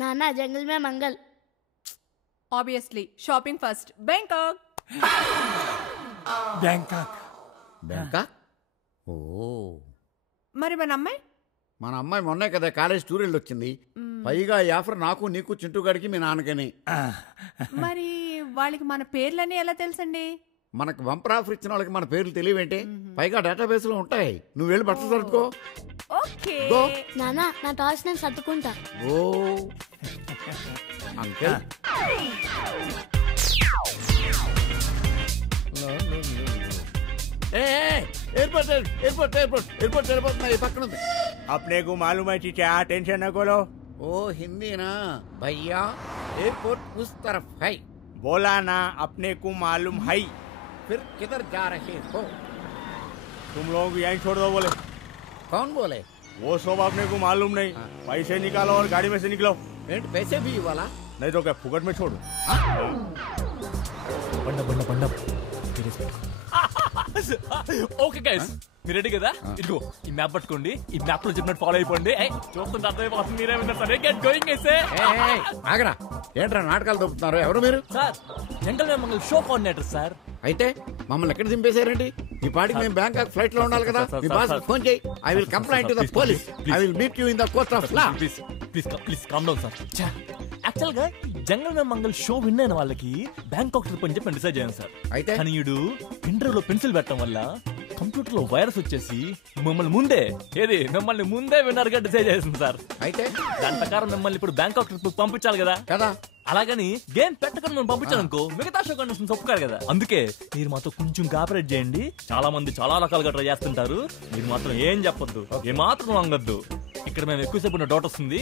नाना जंगल में मंगल। Obviously, shopping first. Bangkok. Bangkok ఓ మరి మన అమ్మాయి మొన్నే కదా కాలేజ్ టూర్ వెళ్ళి వచ్చింది. పైగా ఈ ఆఫర్ నాకు నీకు చింటూ గడికి మీ నాన్నకని. మరి వాళ్ళకి మన పేర్లన్నీ ఎలా తెలుసండి? మనకు బంపర్ ఆఫర్ ఇచ్చిన వాళ్ళకి మన పేర్లు తెలియవేంటే? పైగా డేటాబేస్ లో ఉంటాయి. నువ్వు వెళ్ళి బట్టలు సర్దుకో. ఓకే నానా నా టాస్ నేను సర్దుకుంటా. ఓ uncle airport airport airport airport airport में पकड़ दे। अपने को मालूम है चीचा, टेंशन न करो। ओ हिंदी ना भैया, एयरपोर्ट उस तरफ है। बोला ना अपने को मालूम है। फिर किधर जा रहे हो? तुम लोग यहीं छोड़ दो। बोले कौन बोले? वो सब अपने को मालूम नहीं। पैसे निकालो और गाड़ी में से निकलो। पैसे भी वाला नहीं तो क्या फुकट में छोड़ो। ఓకే గైస్ మీరు రెడీ కదా? ఇదిగో ఈ మ్యాప్ పట్టుకోండి. ఈ మ్యాప్ లో చెప్పినట్టు ఫాలో అయిపోండి. చూస్తుంటే అర్థమైపోతుంది మీరే విన్నారు సరే. గెట్ గోయింగ్ అయితే. ఆగరా, ఏంట్రా నాటకాలు దొరుకుతున్నారు? ఎవరు మీరు? సార్ జంగల్ మే మంగల్ షో కోఆర్డినేటర్ సార్. అయితే మమ్మల్ని ఎక్కడ దింపేశారండి? ఈ పాటికి మేము బ్యాంకాక్ ఫ్లైట్ లో ఉండాలి కదా. మీ బాస్ ఫోన్ చేయి. I will complaint to the police. I will meet you in the court of law. Please calm down sir. Actual గా జంగల్ మే మంగల్ షో విన్ అయిన వాళ్ళకి బ్యాంకాక్ ట్రిప్ అని చెప్పి డిసైడ్ చేయండి సార్. అయితే కానీ ఈడు ఇంటర్వ్యూ లో పెన్సిల్ పెట్టడం వల్ల కంప్యూటర్ లో వైరస్ వచ్చేసి మిమ్మల్ని ముందే విన్నర్ గా డిసైడ్ చేసింది సార్. అయితే దాని ప్రకారం మిమ్మల్ని ఇప్పుడు బ్యాంకాక్ ట్రిప్ పంపించాలి కదా. అలాగని గేమ్ పెట్టకుండా మనం పంపించాలనుకో మిగతా షో కండిషన్స్ ఒప్పుకారు కదా. అందుకే మీరు మాతో కొంచెం కోఆపరేట్ చేయండి. చాలా మంది చాలా రకాలుగా ట్రై చేస్తుంటారు. మీరు మాత్రం ఏం చెప్పొద్దు, ఏమాత్రం వంగద్దు. ఇక్కడ మేము ఎక్కువసేపు ఉన్న డౌట్ వస్తుంది.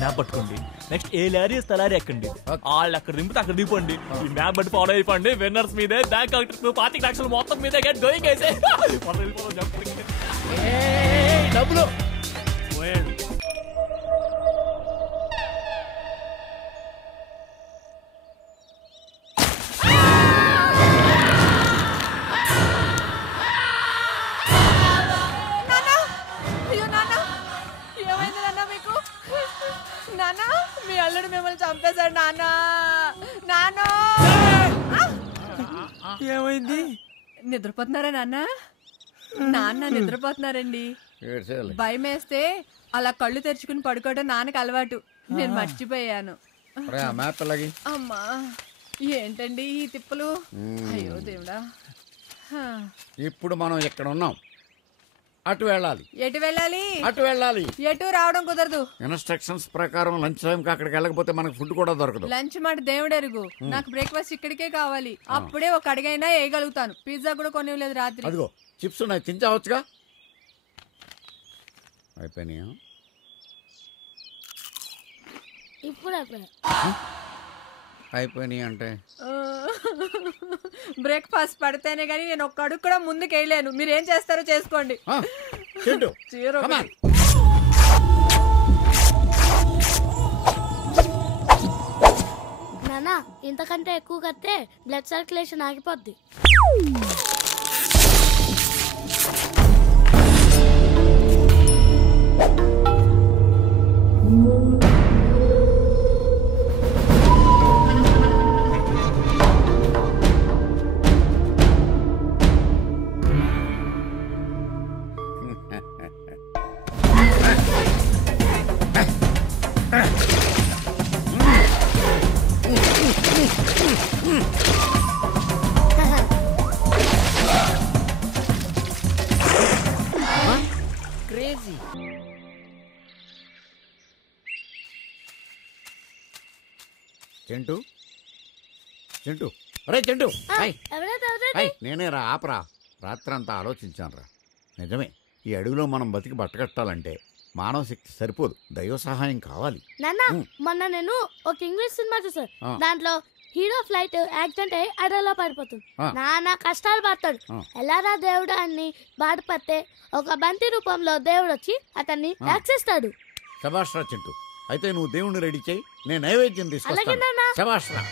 మ్యాప్ పట్టుకోండి. నెక్స్ట్ ఏ లారీ తలారీ ఎక్కండి. వాళ్ళు అక్కడ దింపితే అక్కడ దింపండి. ఈ మ్యాప్ బట్టి ఫాలో అయిపోండి. విన్నర్స్ మీదే బ్యాంకాక్ ట్రిప్ 25 లక్షలు మొత్తం మీదే. గెట్ గోయింగ్ అయితే డబ్బులు మీ అల్లుడు మిమ్మల్ని చంపేశాడు నానా. నానా ఏమైంది? నిద్రపోతున్నారా నాన్న? నాన్న నిద్రపోతున్నారండి. భయం వేస్తే అలా కళ్ళు తెరుచుకుని పడుకోవడం నాన్నకు అలవాటు. నేను మర్చిపోయాను. అమ్మా ఏంటండి ఈ తిప్పలు? అయ్యో దేవుడా. ఇప్పుడు మనం ఎక్కడ ఉన్నాం? అటు వెళ్ళాలి. ఎటు వెళ్ళాలి? అటు వెళ్ళాలి. ఎటు రావడం కుదరదు. ఇన్స్ట్రక్షన్స్ ప్రకారం లంచ్ టైం కి అక్కడికి వెళ్ళకపోతే మనకు ఫుడ్ కూడా దొరకదు. లంచ్ మాట దేవుడెరుగు. నాకు బ్రేక్ఫాస్ట్ ఇక్కడికే కావాలి. అప్పుడే ఒక అడిగైనా వేయగలుగుతాను. పిజ్జా కూడా కొనివ్వలేదు రాత్రి. అదిగో చిప్స్ ఉన్నాయి, తింటావచ్చుగా. అయిపోయినాయా? ఇప్పుడు అయిపోయినాయి అంటే బ్రేక్ఫాస్ట్ పడితేనే గానీ నేను ఒక్క అడుగు కూడా ముందుకు వేయలేను. మీరేం చేస్తారో చేసుకోండి. నానా ఇంతకంటే ఎక్కువ కడితే బ్లడ్ సర్క్యులేషన్ ఆగిపోద్ది. చెంటూ చెంటూ అరే చెంటూ నేనే రా. ఆపరా. రాత్రంతా ఆలోచించాను రా. నిజమే, ఈ అడవిలో మనం బతికి బట్టకట్టాలంటే మానవ శక్తి సరిపోదు, దైవ సహాయం కావాలి. నాన్న మొన్న నేను ఒక ఇంగ్లీష్ సినిమా చూసాను. దాంట్లో హీరో ఫ్లైట్ యాక్సిడెంట్ అయ్యి అడవిలో పడిపోతుంది. నాన్న కష్టాలు పడతాడు. ఎలారా దేవుడు అని బాధపడితే ఒక బంతి రూపంలో దేవుడు వచ్చి అతన్ని రక్షిస్తాడు. శభాష్ రా చింటూ. అయితే నువ్వు దేవుణ్ణి రెడీ చేయి, నేను నైవేద్యం తీసుకొస్తాను. అలాగే నాన్న. శభాష్ రా.